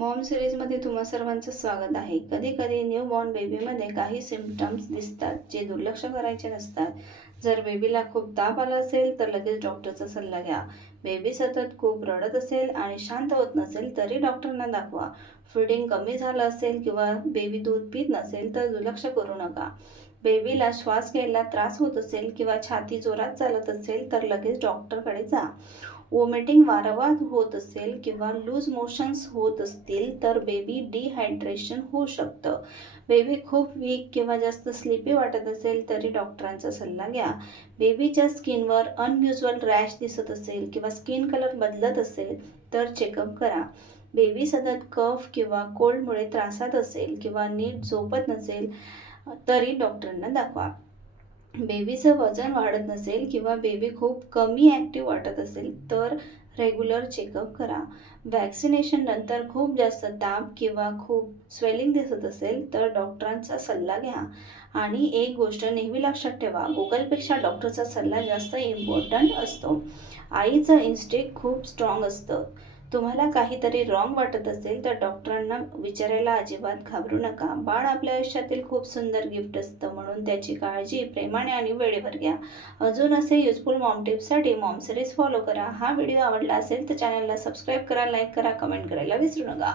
Maugham सिरीजमध्ये तुम्हा सर्वांचं स्वागत आहे. कधी-कधी न्यूबॉर्न बेबीमध्ये काही सिम्पटम्स दिसतात जे दुर्लक्ष करायचे नसतात. जर बेबीला खूप ताप आला असेल तर लगेच डॉक्टरचा सल्ला घ्या. बेबी सतत खूप रडत असेल आणि शांत होत नसेल तरी डॉक्टरांना दाखवा. फीडिंग कमी झालं असेल किंवा बेबी दूध पीत नसेल तर दुर्लक्ष करू नका. बेबीला श्वास घ्यायला त्रास होत असेल किंवा छाती जोरात चालत असेल तर लगेच डॉक्टरकडे जा. वॉमिटिंग वारंवार होत असेल किंवा लूज मोशन्स होत असतील तर बेबी डिहायड्रेशन होऊ शकतं. बेबी खूप वीक किंवा जास्त स्लीपी वाटत असेल तरी डॉक्टरांचा सल्ला घ्या. बेबीच्या स्किनवर अनयुज्युअल रॅश दिसत असेल किंवा स्किन कलर बदलत असेल तर चेकअप करा. बेबी सतत कफ किंवा कोल्डमुळे त्रासात असेल किंवा नीट झोपत नसेल तरी डॉक्टरांना दाखवा. बेबीचं वजन वाढत नसेल किंवा बेबी खूप कमी ॲक्टिव्ह वाटत असेल तर रेग्युलर चेकअप करा. व्हॅक्सिनेशन नंतर खूप जास्त ताप किंवा खूप स्वेलिंग दिसत असेल तर डॉक्टरांचा सल्ला घ्या. आणि एक गोष्ट नेहमी लक्षात ठेवा, गुगलपेक्षा डॉक्टरचा सल्ला जास्त इम्पॉर्टंट असतो. आईचं इन्स्टिंक्ट खूप स्ट्रॉंग असतं. तुम्हाला काहीतरी रॉंग वाटत असेल तर डॉक्टरांना विचारायला अजिबात घाबरू नका. बाळ आपल्या आयुष्यातील खूप सुंदर गिफ्ट असतं, म्हणून त्याची काळजी प्रेमाने आणि वेळेवर घ्या. अजून असे युजफुल मॉम टिप्ससाठी मॉम सिरीज फॉलो करा. हा व्हिडिओ आवडला असेल तर चॅनलला सबस्क्राईब करा, लाईक करा, कमेंट करायला विसरू नका.